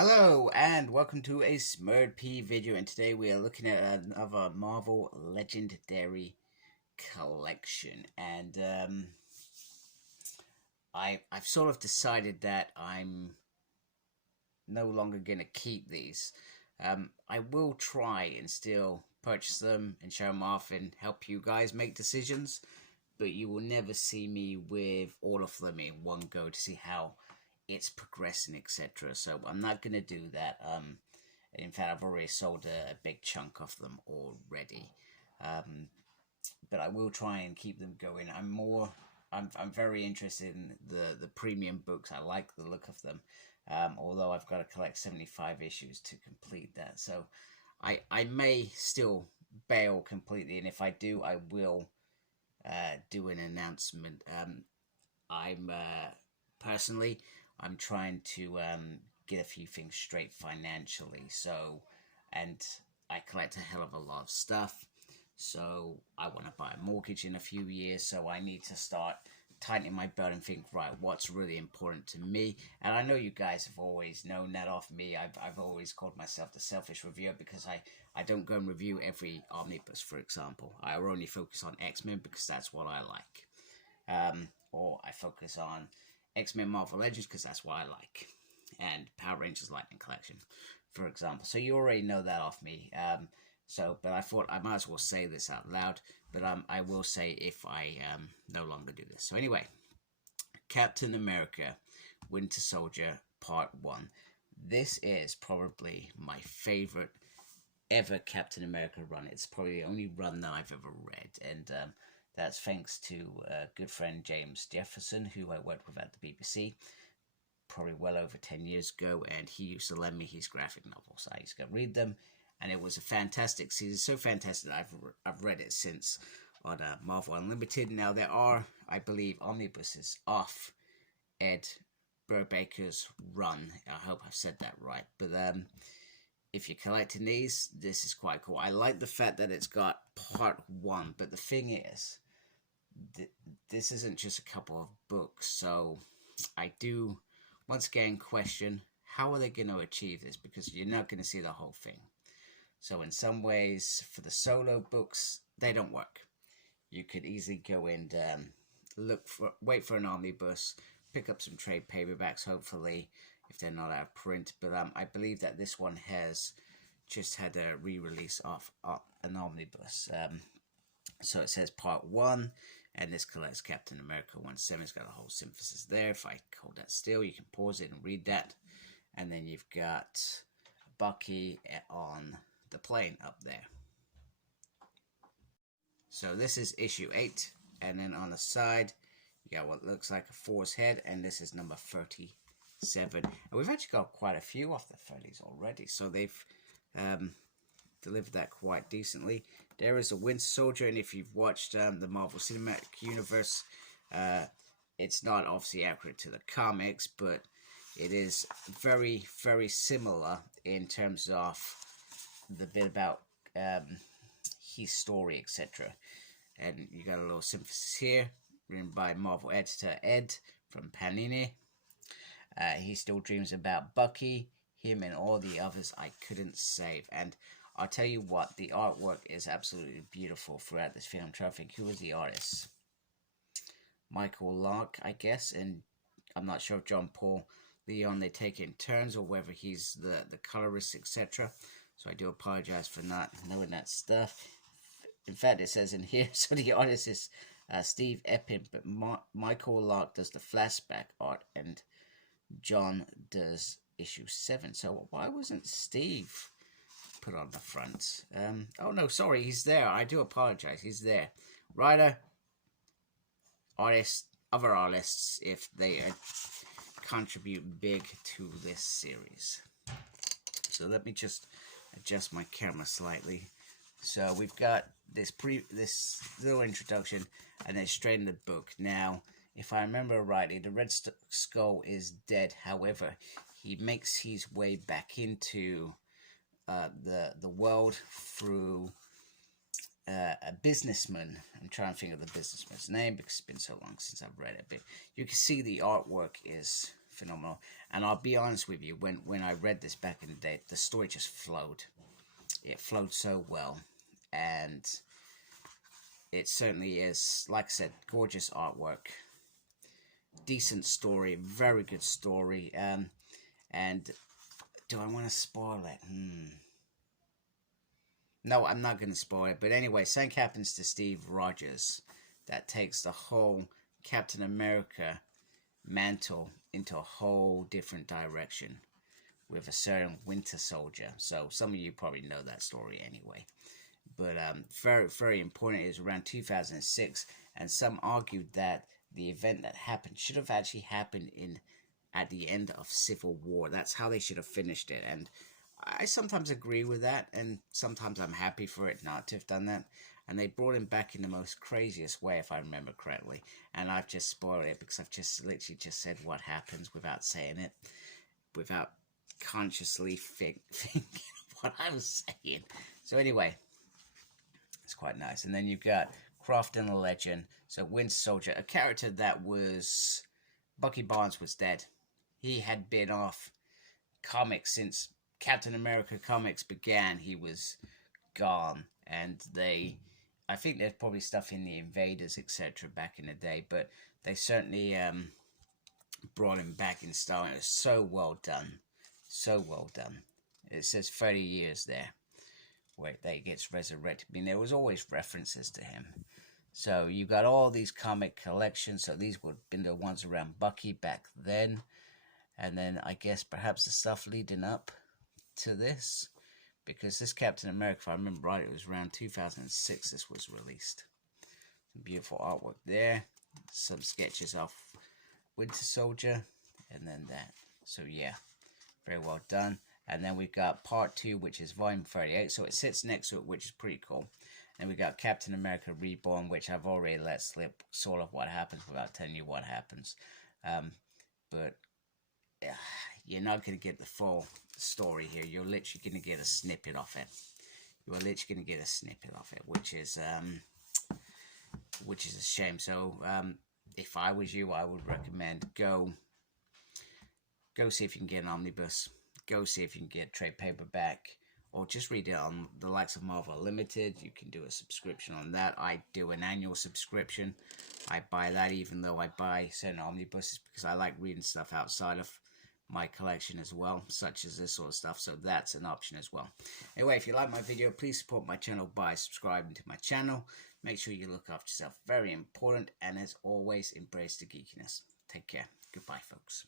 Hello and welcome to a Smurd video, and today we are looking at another Marvel Legendary collection. And I've sort of decided that I'm no longer gonna keep these. I will try and still purchase them and show them off and help you guys make decisions, but you will never see me with all of them in one go to see how it's progressing, etc. So I'm not gonna do that. In fact, I've already sold a big chunk of them already. But I will try and keep them going. I'm very interested in the premium books. I like the look of them. Although I've got to collect 75 issues to complete that, so I may still bail completely, and if I do, I will do an announcement. I'm personally, I'm trying to get a few things straight financially. So, and I collect a hell of a lot of stuff. So I want to buy a mortgage in a few years. So I need to start tightening my belt and think, right, what's really important to me. And I know you guys have always known that of me. I've always called myself the selfish reviewer because I don't go and review every omnibus, for example. I only focus on X-Men because that's what I like. Or I focus on X-Men Marvel Legends because that's what I like, and Power Rangers Lightning Collection, for example. So you already know that off me. But I thought I might as well say this out loud. But I will say if I no longer do this. So anyway, Captain America, Winter Soldier Part 1. This is probably my favorite ever Captain America run. It's probably the only run that I've ever read, and that's thanks to a good friend James Jefferson, who I worked with at the BBC, probably well over 10 years ago, and he used to lend me his graphic novels. I used to go read them, and it was a fantastic season, so fantastic that I've read it since on Marvel Unlimited. Now there are, I believe, omnibuses off Ed Brubaker's run. I hope I've said that right, but if you're collecting these, this is quite cool. I like the fact that it's got part 1, but the thing is, this isn't just a couple of books, so I do once again question how are they going to achieve this, because you're not going to see the whole thing. So in some ways, for the solo books, they don't work. You could easily go and wait for an omnibus, pick up some trade paperbacks, hopefully, if they're not out of print. But I believe that this one has just had a re-release of an omnibus. So it says part 1, and this collects Captain America 1/7. It's got a whole synthesis there. If I hold that still, you can pause it and read that. And then you've got Bucky on the plane up there. So this is issue 8, and then on the side, you got what looks like a Force head, and this is number 37. And we've actually got quite a few of the 30s already, so they've delivered that quite decently. There is a Winter Soldier, and if you've watched the Marvel Cinematic Universe, it's not obviously accurate to the comics, but it is very, very similar in terms of the bit about his story, etc. And you got a little synthesis here, written by Marvel editor Ed from Panini. He still dreams about Bucky, him and all the others I couldn't save. And I'll tell you what, the artwork is absolutely beautiful throughout this film. I'm trying to think, who was the artist? Michael Lark, I guess, and I'm not sure if John Paul Leon, they take it in turns, or whether he's the colorist, etc. So I do apologize for not knowing that stuff. In fact, it says in here, so the artist is Steve Eppin, but Michael Lark does the flashback art, and John does issue 7. So why wasn't Steve put on the front? Oh no, sorry, he's there. I do apologize. He's there. Writer, artist, other artists, if they contribute big to this series. So let me just adjust my camera slightly. So we've got this little introduction, and then straight in the book. Now, if I remember rightly, the Red Skull is dead. However, he makes his way back into the world through a businessman. I'm trying to think of the businessman's name because it's been so long since I've read it. But you can see the artwork is phenomenal. And I'll be honest with you, when I read this back in the day, the story just flowed. It flowed so well, and it certainly is, like I said, gorgeous artwork, decent story, very good story. And do I want to spoil it? No, I'm not going to spoil it. But anyway, something happens to Steve Rogers that takes the whole Captain America mantle into a whole different direction with a certain Winter Soldier. So some of you probably know that story anyway. But very, very important. It was around 2006, and some argued that the event that happened should have actually happened at the end of Civil War. That's how they should have finished it. And I sometimes agree with that, and sometimes I'm happy for it not to have done that. And they brought him back in the most craziest way, if I remember correctly. And I've just spoiled it because I've just literally just said what happens without saying it, without consciously thinking what I was saying. So anyway, it's quite nice. And then you've got Croft and the Legend. So Winter Soldier, a character that was... Bucky Barnes was dead. He had been off comics since Captain America comics began. He was gone. And I think there's probably stuff in the Invaders, etc. back in the day, but they certainly brought him back in style. And it was so well done. So well done. It says 30 years there, where he gets resurrected. I mean, there was always references to him. So you got all these comic collections. So these would have been the ones around Bucky back then. And then I guess perhaps the stuff leading up to this. Because this Captain America, if I remember right, it was around 2006 this was released. Some beautiful artwork there. Some sketches of Winter Soldier. And then that. So yeah, very well done. And then we've got part 2, which is volume 38. So it sits next to it, which is pretty cool. And we got Captain America Reborn, which I've already let slip sort of what happens without telling you what happens. But you're not going to get the full story here. You're literally going to get a snippet of it. You are literally going to get a snippet of it, which is a shame. So if I was you, I would recommend go see if you can get an omnibus. Go see if you can get a trade paperback. Or just read it on the likes of Marvel Limited. You can do a subscription on that. I do an annual subscription. I buy that even though I buy certain omnibuses because I like reading stuff outside of my collection as well, such as this sort of stuff. So that's an option as well. Anyway, if you like my video, please support my channel by subscribing to my channel. Make sure you look after yourself. Very important. And as always, embrace the geekiness. Take care. Goodbye, folks.